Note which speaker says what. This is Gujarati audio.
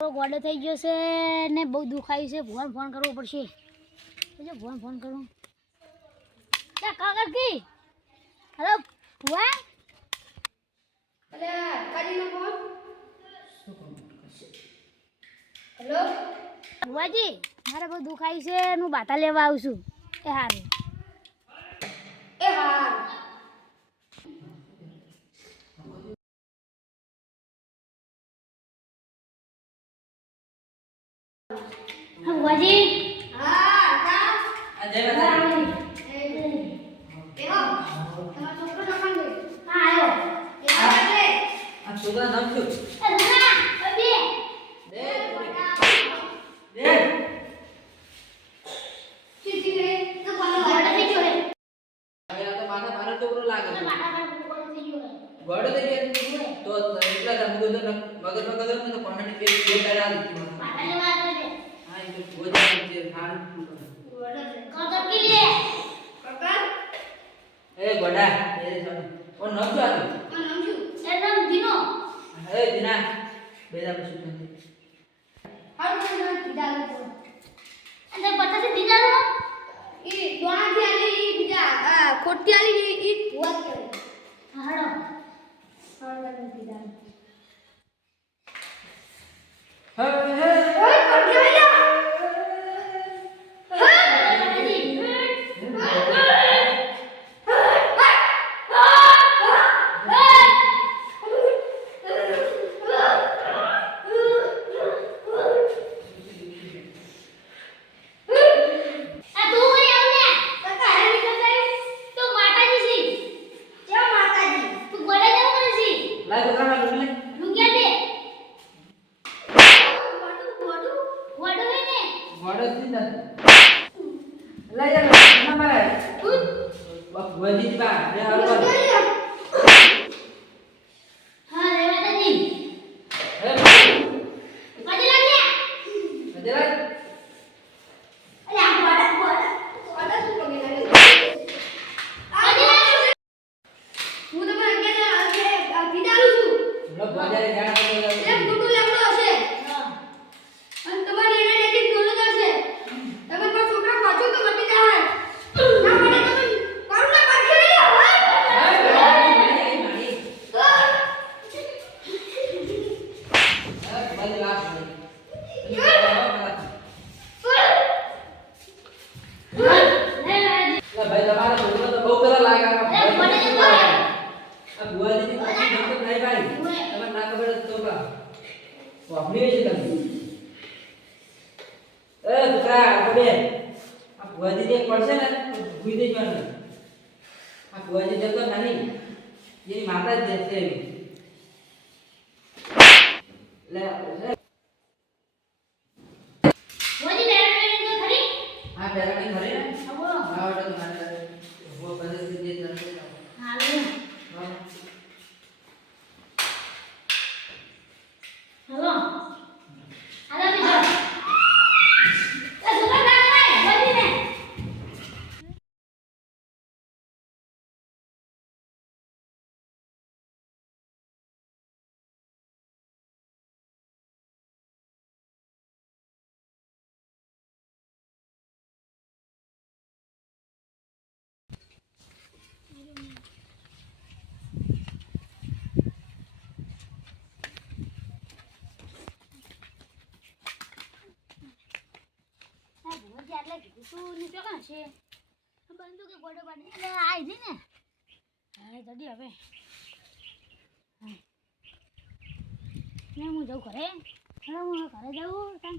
Speaker 1: ગોડો થઈ ગયો છે ને બહુ દુખાયું છે. ફોન ફોન કરવો પડશે. જો ભગવાન ફોન કરું. કા કાકા કી? હેલો ભુવા?
Speaker 2: હેલો
Speaker 1: ભુવાજી મારે બહુ દુખાય છે હું બાટા લેવા આવું છું. એ હારું
Speaker 2: એ હા
Speaker 1: હા ભુવાજી
Speaker 2: હા કા
Speaker 3: આ જય માતાજી.
Speaker 2: એ હો તમારો છોકરો નખાણ ગયો
Speaker 1: હા આવ્યો
Speaker 2: એ હા એટલે
Speaker 3: આ છોકરાનું નામ શું?
Speaker 1: એ રૂના ઓય બે
Speaker 3: દે, દે.
Speaker 2: ચીચી રે તો કોનો
Speaker 1: ગોડો
Speaker 2: વાડા
Speaker 1: થઈ ગયો હે
Speaker 3: હવે આ તો પાછા મારો છોકરો લાગે
Speaker 1: અને
Speaker 3: છે.
Speaker 1: બાટા પર ગોડો થઈ ગયો હે
Speaker 3: ગોળો થઈ ગયો? તો એટલા જ અમુક બધો ન- મગજમાં કદમ ને તો કોન્ડાની પેલી બે તારે એ છે, કરે?
Speaker 1: લે
Speaker 3: ગોડા, એ. ઓન નામ હતું?
Speaker 2: મારું નામ શું
Speaker 1: એનું નામ દીનો
Speaker 3: એ દીના, બે દાડા પછી થશે?
Speaker 2: હારું તો નામ કીધા લોકો
Speaker 1: અને દીદાનો
Speaker 2: ઈ દોણાથી આલી ઈ આ આલી ઈ ઈ ભુવા કહેવાય
Speaker 1: હાડો
Speaker 2: હારું નામ કીધા
Speaker 3: હે, હે.
Speaker 2: ઓય ખોટી આલી કાકા હે નીકળ જાય જય માતાજી
Speaker 3: લાય છોકરાના લૂંટ લે.
Speaker 2: મોટું મોટું
Speaker 3: ગોળો જ દીધા. લઈ જા, ના મારે. બાપ, ભોજી બા, બે હારું કરે. હે, હજે લાય.
Speaker 2: હું તમને અગિયાર કીધા છું
Speaker 3: લો, ભોજાને જાણ કરી દો.
Speaker 2: એટલે મોટું લેવડો હશે અને તમારે એને લેતી ગણો થશે તમે પણ છોકરા પાછો તો મટી જાય ના પડે તમે કરું ના પાછે લઈ આવો
Speaker 3: હા, મારી, મારી, મારી. હા, ભોજી વાત કરી. તમે વાત કરો. લા, ભાઈ, તમારા છોકરો તો બહુ પેલા લાગે. આ
Speaker 1: એ,
Speaker 3: ભોજી
Speaker 1: મને તો
Speaker 3: શું
Speaker 1: બોલે.
Speaker 3: કરે? આ ભુવાજીની પાછી નોકરી નહીં ભાઈ. તમને ના ખબર હોય તો કા. વાપરી છે તમે. એ, છોકરા, આ બે. આ ભુવાજીને એક પડશે ને તો ભૂઈ દેજો એને. આ ભુવાજી જતો નહીં. એની માતા જ જશે એવી. લે, લે. આ પેલાની ઘરે ને? આ વાળો તો મારે ઘરે. ઊભો પરિસ્થિતિ જે ચાલતી હોય. હા.
Speaker 1: બંદૂકે ગોડો પાડી એટલે આઈ જઈ ને? હા જલ્દી હવે. હા. હું જાઉં ઘરે. હવે હું ઘરે જાઉં. તાન.